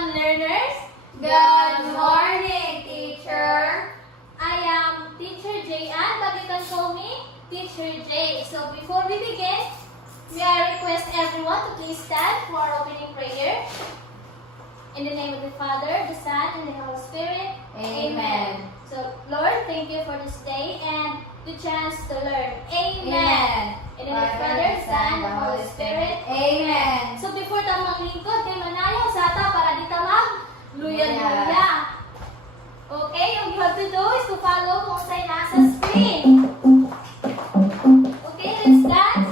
everyone, learners. Good morning, teacher. I am Teacher Jayan, but you can call me Teacher J. So before we begin, may I request everyone to please stand for our opening prayer. In the name of the Father, the Son, and the Holy Spirit. Amen. So Lord, thank you for this day and the chance to learn. Amen. Amen. In the name of the Father, Son, and the Holy Spirit. Amen. So before tamang lingkod, kay manayaw sa ata para di tamang luya-luya. Okay, all you have to do is to follow kung sa'y nasa screen. Okay, let's dance.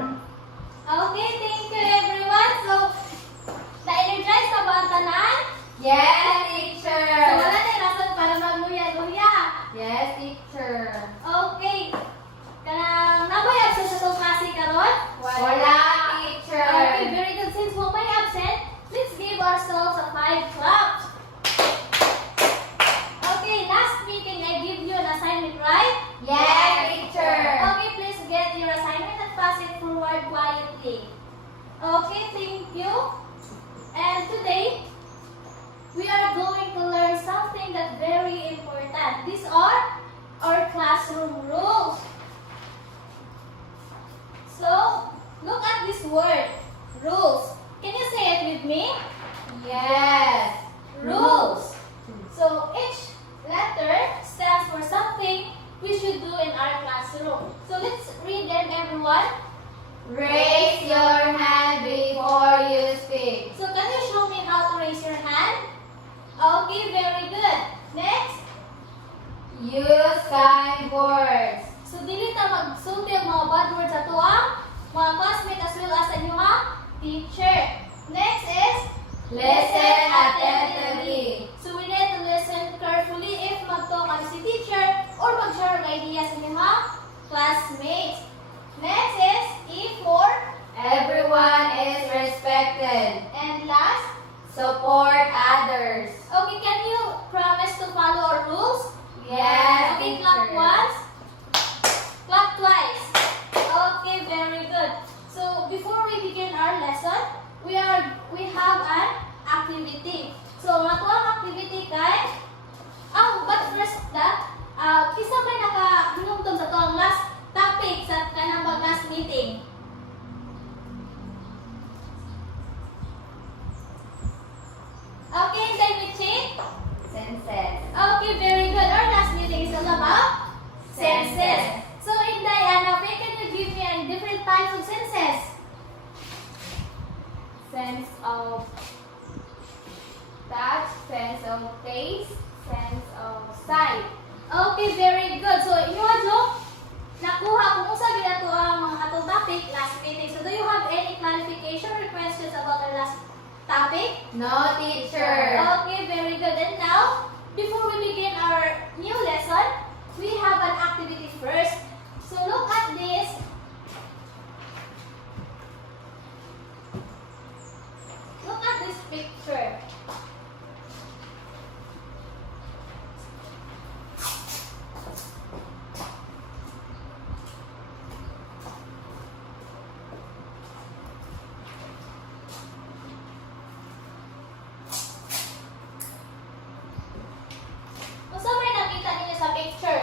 Okay, thank you everyone. So, na-energize na ba ang tanan? Yes, So, teacher. wala na yung rason para magluya-luya. Yes, teacher. Okay. Kanang nabayag sa itong klase karon? Wala, teacher. Okay, very good. Since mo may absent, let's give ourselves a 5 claps. Okay, last meeting I give you an assignment, right? Yes, teacher. Okay, please get your assignment and pass it forward quietly. Okay, thank you. And today, we are going to learn something that's very important. These are our classroom rules. So, look at this word, rules. Can you say it with me? Yes. Rules. So, each letter stands for something we should do in our classroom. So, let's read them, everyone. Raise your hand before you speak. So, can you show me how to raise your hand? Okay, very good. Next. Use kind words. So, dili ta magsulti ang mga bad words ato ang mga classmates as well as sa inyo ang teacher. Next is Listen attentively. So, we need to listen carefully if mag-talk ang si teacher or mag-share ang ideas sa inyo ang classmates. Next is E for Everyone is respected. and last. Support others. Okay, can you promise to follow our rules? Yes, Okay, teacher. clap once. Clap twice. Okay, very good. So before we begin our lesson, we have an activity. So nato ang activity kay but first that kisa may nakahinumdum sa to ang last topic sa kanang last meeting. Okay, then we check. Senses. Okay, very good. Our last meeting is all about senses. So, Inday, Anafe, can you give me different types of senses? Sense of touch, sense of taste, sense of sight. Okay, very good. So, inyo adyo, nakuha kung unsa gid ato ang atong topic last meeting. So, do you have any clarification or questions about our last topic? No, teacher. Okay, very good. And now, before we begin our new lesson, we have an activity first. So look at this. Look at this picture. Kung saan may nakita ninyo sa picture?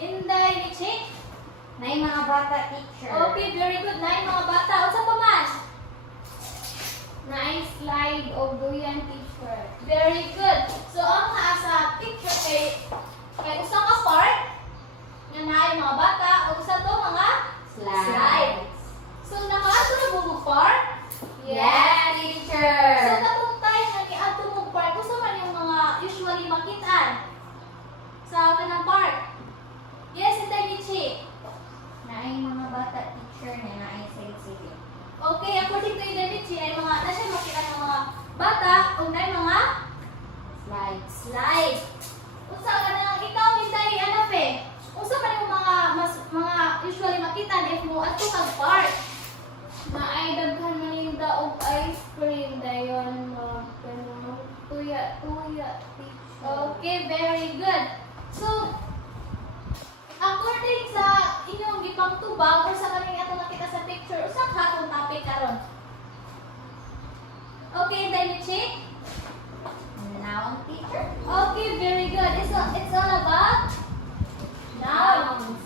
Inday, Michi? Nay mga bata, teacher. Okay, very good. Nine mga bata. Unsa pa man? Nice slide of duyan, teacher. Very good. So, ang naa sa picture kay usa ka part nga naay mga bata o usa to mga Slides. So, nakaato na mo part? Yes, So, teacher. katong tayo nga niadto mo part, usa man yung mga usually makitaan sa kanang part. Yes, Inday Michi. Naay mga bata, teacher, na naay sige. Okay, according to Inday Michi, ay mga nasa makita bata ug nay mga Slides. slide. Unsa ka nang ikaw Inday Anafe? Unsa man yung mga usually makita if mo adto kag park? Na ay daghan malinda og ice cream dayon mo kanang tuya teacher. Okay, very good. So, according sa inyong gipang tubag or sa kaning ato nakita sa picture, usa ka atong topic karon? Okay, then you check. Noun teacher. Okay, very good. It's all about nouns.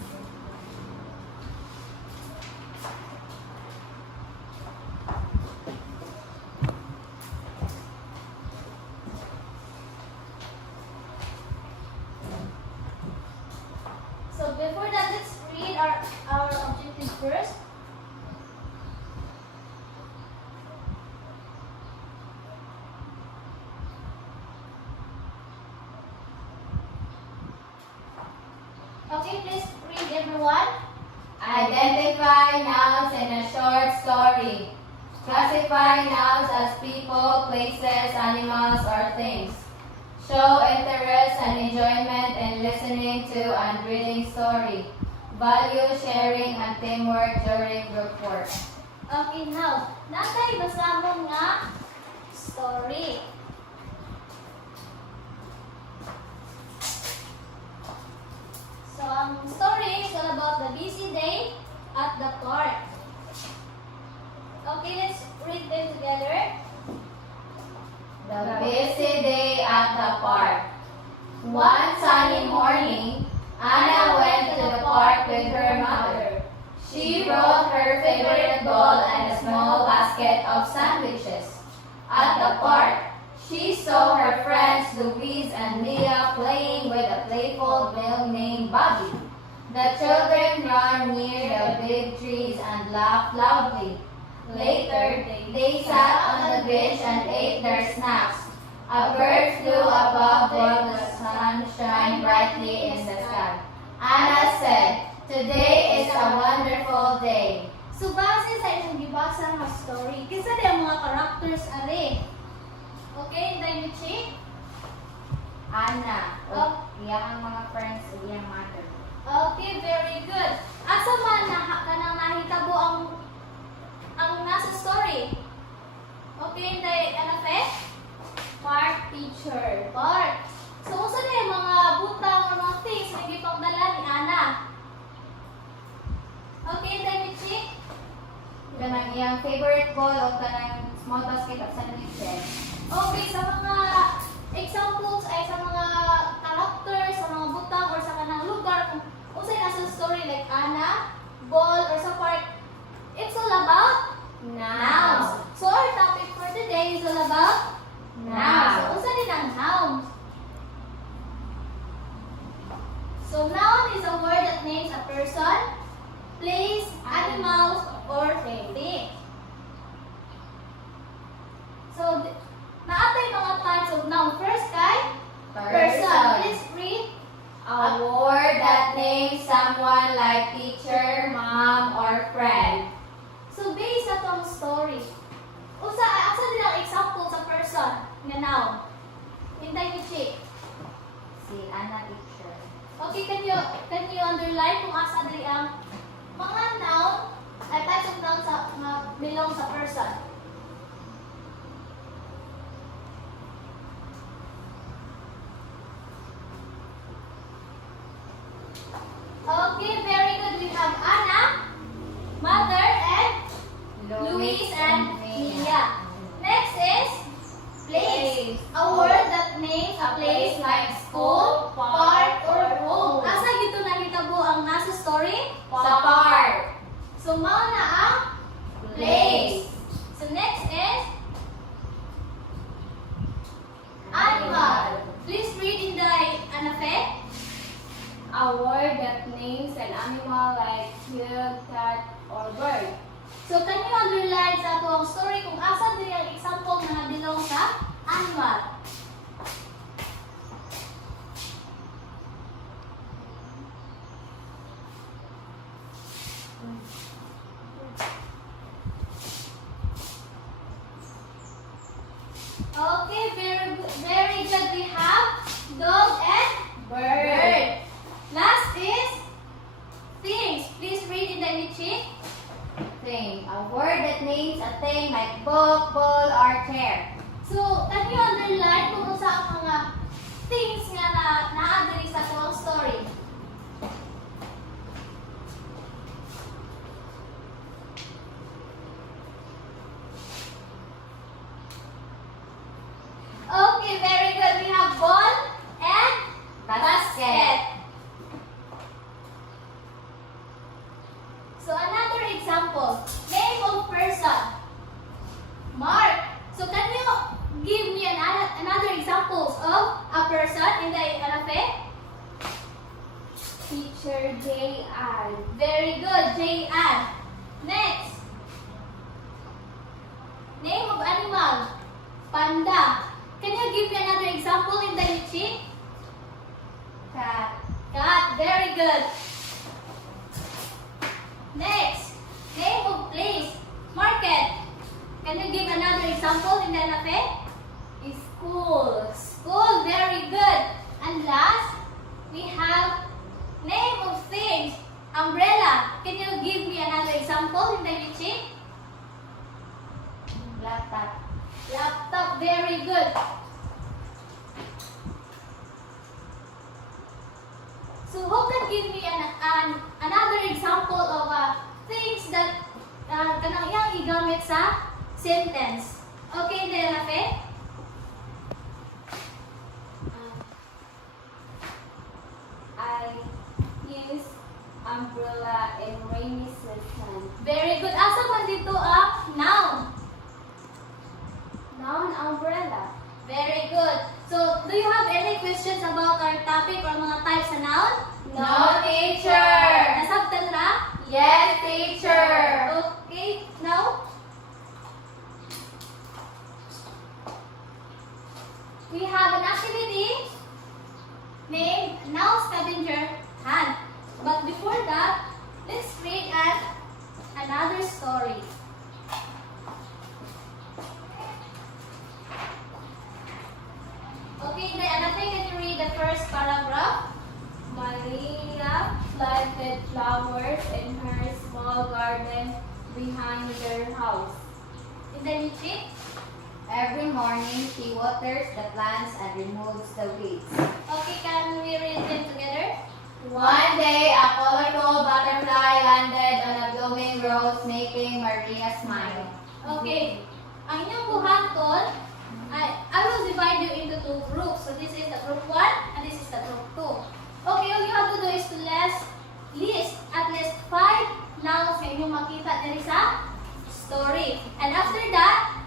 So before that, let's read our objective first. Okay, please read everyone. Identify nouns in a short story. Classify nouns as people, places, animals, or things. Show interest and enjoyment in listening to and reading story. Value sharing and teamwork during group work. Okay, now, natay basamon nga story. So, ang story is all about the busy day at the park. Okay, let's read them together. The busy day at the park. One sunny morning, Anna went to the park with her mother. She brought her favorite ball and a small basket of sandwiches. At the park, she saw her friends Louise and Mia playing with a playful male named Bobby. The children ran near the big trees and laughed loudly. Later, they sat on the bench and ate their snacks. A bird flew above while the sun shined brightly in the sky. Anna said, "Today is a wonderful day." So, base sa inyong gibasa nga story, kisa di ang mga characters are. Okay, then you check. Anna, Oh. iyang mga friends, iyang mother. Okay, very good. Asa man kanang nahitabo ang nasa story? Okay, Inday Anafe? Park teacher. Park. So, unsa na yung mga butang or mga things na gipagdala ni Ana? Okay, Inday Michi? Kanang iyang favorite ball o kanang small basket of sandwiches. Okay, sa mga examples ay sa mga characters, sa mga butang or sa kanang lugar kung unsay nasa story like Ana, ball or sa park, it's all about nouns. So our topic for today is all about nouns. So unsa din ang nouns? So noun is a word that names a person, place, animals, or thing. So naatay mga types of noun. First kay person. Please read. A word that names someone like teacher, mom, or friend. So based sa tong story, asa din ang example sa person nga noun? Hintay ko check. Si Anna teacher. Okay, can you underline kung asa din ang mga noun ay types of noun sa belong sa person? Okay, very good. We have Anna, mother, and Louise and Mia. Next is place. A word that names a place like school, park, or home. Asa gito nakitabo ang nasa story? Sa park. So, mao na ang place. So, next is animal. Please read in the Anafe. A word that names an animal like pig, cat, or bird. So, can you underline sa ato ang story kung asa din ang example na belong sa animal? Okay, very good. We have dog and bird. Last is things. Please read in the sheet. Thing. A word that names a thing like book, ball, or chair. So, can you underline kung sa ang mga things nga na naadiri sa tong story? Okay, very good. We have ball and basket. So another example, name of person. Mark. So can you give me another examples of a person in the alphabet? Teacher J.I. Very good, J.N. Next. Name of animal. Panda. Can you give me another example in the sheet? Cat. Cat. Very good. Next. Name of place. Market. Can you give another example in the alphabet? School. School. Very good. And last, we have name of things. Umbrella. Can you give me another example in the sheet? Laptop. Laptop. Very good. So who can give me another example of things that kanang iyang igamit sa sentence? Okay, Delafe? I use umbrella in rainy season. Very good. Asa man dito noun? Noun umbrella. Very good. So, do you have any questions about our topic or mga types of noun? No, teacher. Nasabtan ra? Yes, teacher. Okay, now we have an activity named Noun Scavenger Hunt. But before that, let's read another story. Okay, Anate, can you read the first paragraph? Maria planted flowers in her small garden behind their house. In the sheet. Every morning, she waters the plants and removes the weeds. Okay, can we read them together? One day, a colorful butterfly landed on a blooming rose, making Maria smile. Okay. Ang inyong buhaton, I will divide you into two groups. So this is the group 1 and this is the group 2. Okay, all you have to do is to list at least 5 nouns na inyong makita diri sa story. And after that,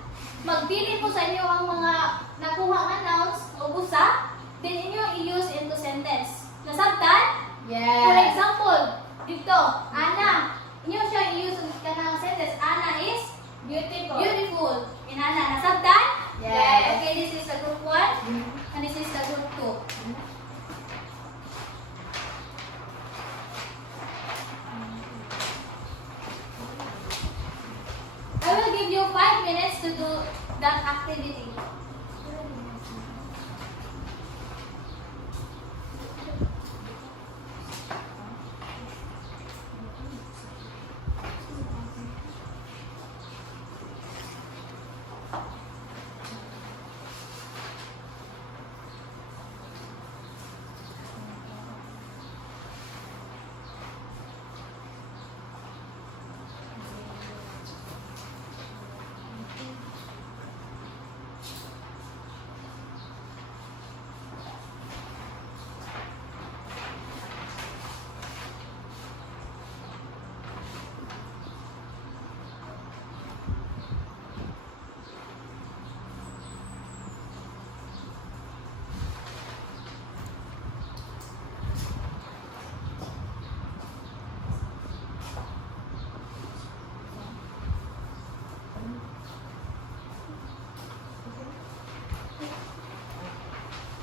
magpili po sa inyo ang mga nakuha nga nouns o busa, then inyo i-use into sentence. Nasabtan? For Yes. example, dito, Ana. Inyo siya i-use ka ng sentence. Ana is Beautiful. beautiful. In Ana, nasabtan? Yes. Okay, this is the group 1 and this is the group 2. I will give you 5 minutes to do that activity.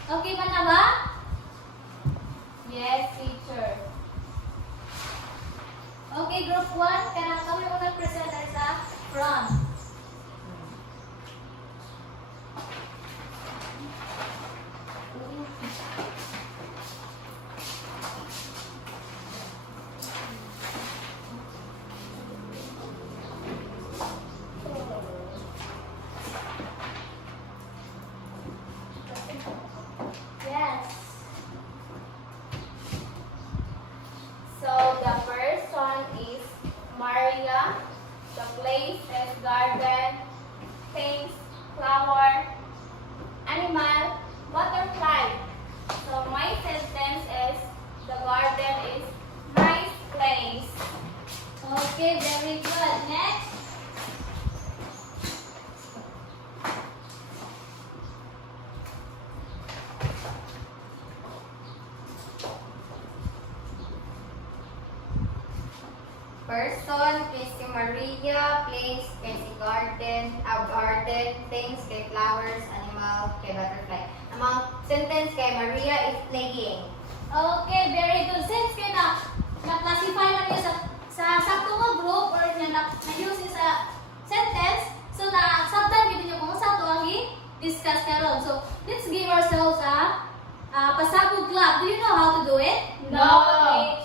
Okay ba na ba? Yes, teacher. Okay, group 1, kanang kami unang presenter sa front. garden, things, flower, animal, butterfly. So my sentence is the garden is nice place. Okay, very good. Next. Person, kay si Maria, place, kay si garden, garden, things, kay flowers, animal, kay butterfly. Ang mga sentence kay Maria is playing. Okay, very good. Since kayo na-classify man niya sa sakto nga group or na-use sa sentence, so na-sabtan gito niyo kung sa ito ang i-discuss karon. So, let's give ourselves a pasabog clap. Do you know how to do it? No.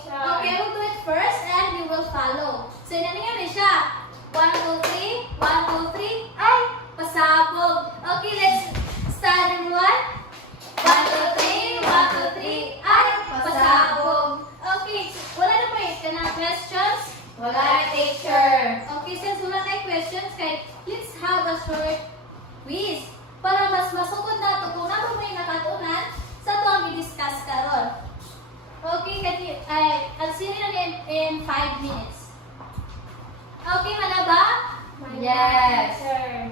Okay, we'll do it first and you will follow. So, inaningan niya siya. 1, 2, 3. 1, 2, 3. Ay, pasabog. Okay, let's start in 1. 1, 2, 3. 1, 2, 3. Ay, pasabog. Okay, wala na pa ka na questions? Wala na, teacher. Okay, since wala na questions, let's have a short quiz. Para mas masugod na ito kung naman may nakatunan sa ito ang i-discuss karon. Okay, I'll see you in 5 minutes. Okay, mana ba? Yes. Sir.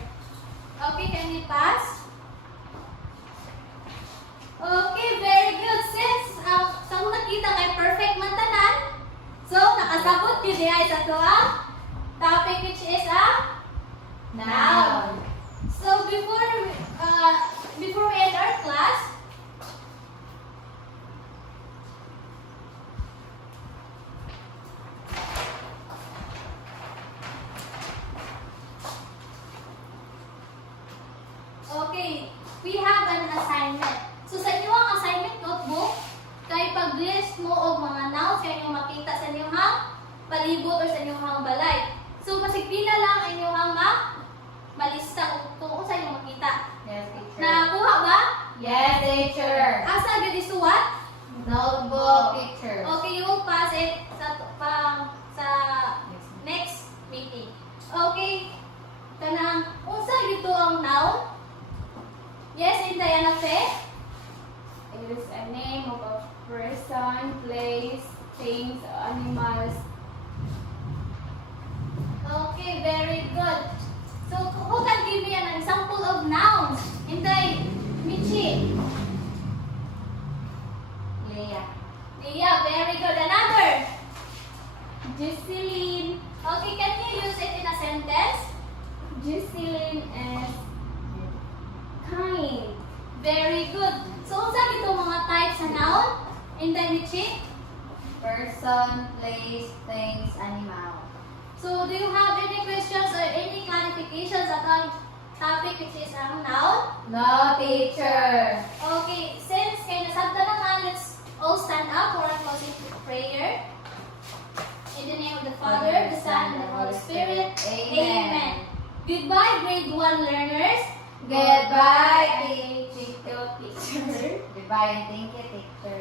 Okay, can we pass? Okay, very good. Since sa kung nakita kay perfect man tanan, so nakasabot yun ay sa ito ang topic which is a noun. So before we end our class, okay, we have an assignment. So sa inyo ang assignment notebook, kay pag-list mo og mga nouns kay inyong makita sa inyong palibot or sa inyong balay. So pasigpila lang ang inyong malista kung sa inyong makita. Yes, teacher. Nakakuha ba? Yes, teacher. Asa gid isuwat? Notebook, teacher. Okay, you will pass it sa next meeting. Okay. Kanang unsa gito ang noun? Yes, Inday Anafe? It is a name of a person, place, things, animals. Okay, very good. So, who can give me an example of nouns? Inday, Michi. Leah. Leah, very good. Another. Jocelyn. Okay, can you use it in a sentence? Jocelyn is kind. Very good. So, unsa gito mga types sa noun? Inday, Michi? Person, place, things, animal. So, do you have any questions or any clarifications about topic which is ang noun? No, teacher. Okay, since kayo nasabta na nga, let's all stand up for our closing prayer. In the name of the Father, the Son, and the Holy Spirit. Amen. Goodbye, grade 1 learners. Goodbye, Teacher. Goodbye and thank you, teacher.